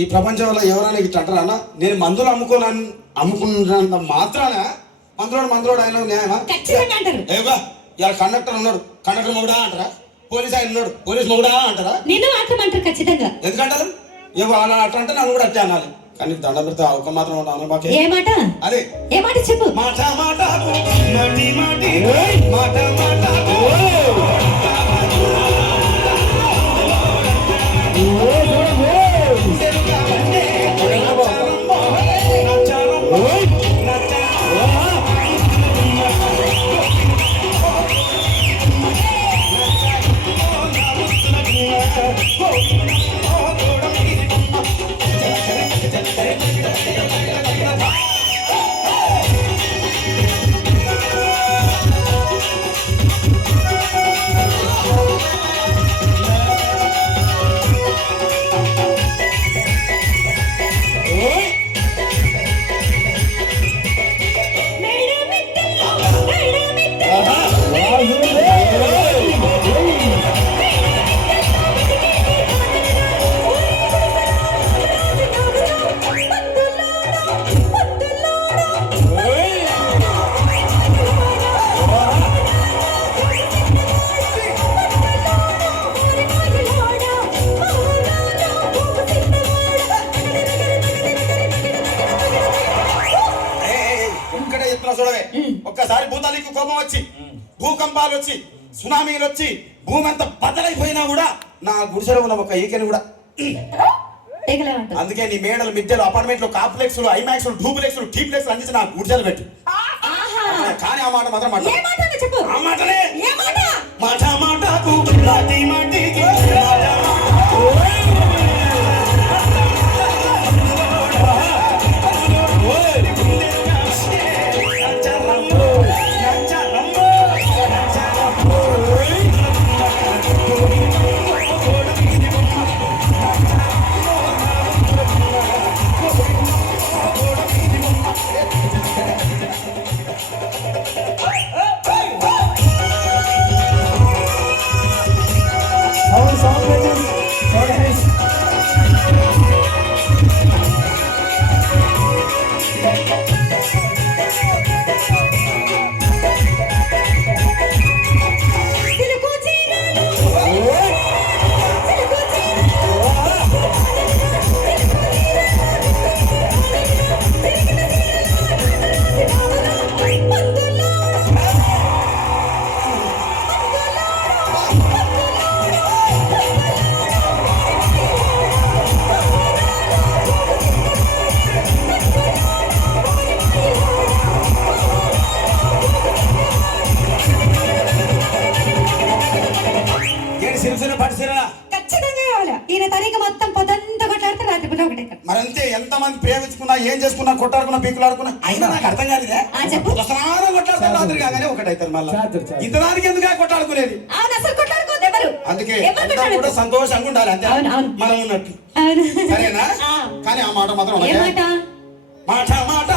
ఈ ప్రపంచంలో ఎవరైనా ఇట్లా అంటారా అన్న? నేను మందులు అమ్ముకున్నంత మాత్రాన మందులోడు ఆయన న్యాయమా? ఏవా ఇలా కండక్టర్ ఉన్నాడు, కండక్టర్ మొగుడా అంటారా? పోలీస్ ఆయన ఉన్నాడు, పోలీస్ మొగుడా అంటారా? నేను మాత్రం ఖచ్చితంగా. ఎందుకంటారు? ఏవో అలా అట్లా అంటే నన్ను కూడా అట్టే అనాలి. కానీ దండం పెడితే ఒక మాత్రం ఉంటాను. ఏ మాట? అదే ఏ మాట చెప్పు. మాట మాట మాటి మాటి మాట మాట ఒక్కసారి భూతానికి కోపం వచ్చి, భూకంపాలు వచ్చి, సునామీలు వచ్చి, భూమి అంతా బద్దలైపోయినా కూడా నా గుడిసెలో ఉన్న ఒక ఈకెని కూడా. అందుకే నీ మేడలు, మిద్దెలు, అపార్ట్మెంట్లు, కాంప్లెక్స్, ఐమాక్స్, డూప్లెక్స్, టీప్లెక్స్ అందించి నా గుడిసెలు పెట్టు. కానీ ఆ మాట మాత్రం ఆ మాటనే మాట మాటకు మాటి మాటికి మరంతే. ఎంతమంది ప్రేమించుకున్నా, ఏం చేసుకున్నా, కొట్టాడుకున్నా, పీకులాడుకున్నా అయినా నాకు అర్థం కాలేదే. కొట్లాడుకున్నా రాత్రి కాగానే ఒకటైతారు. మళ్ళీ ఇంతదానికి ఎందుకు కొట్లాడుకునేది? అందుకే కూడా సంతోషంగా ఉండాలి, అంతే మనం ఉన్నట్టు. సరేనా? కానీ ఆ మాట మాత్రం మాట మాట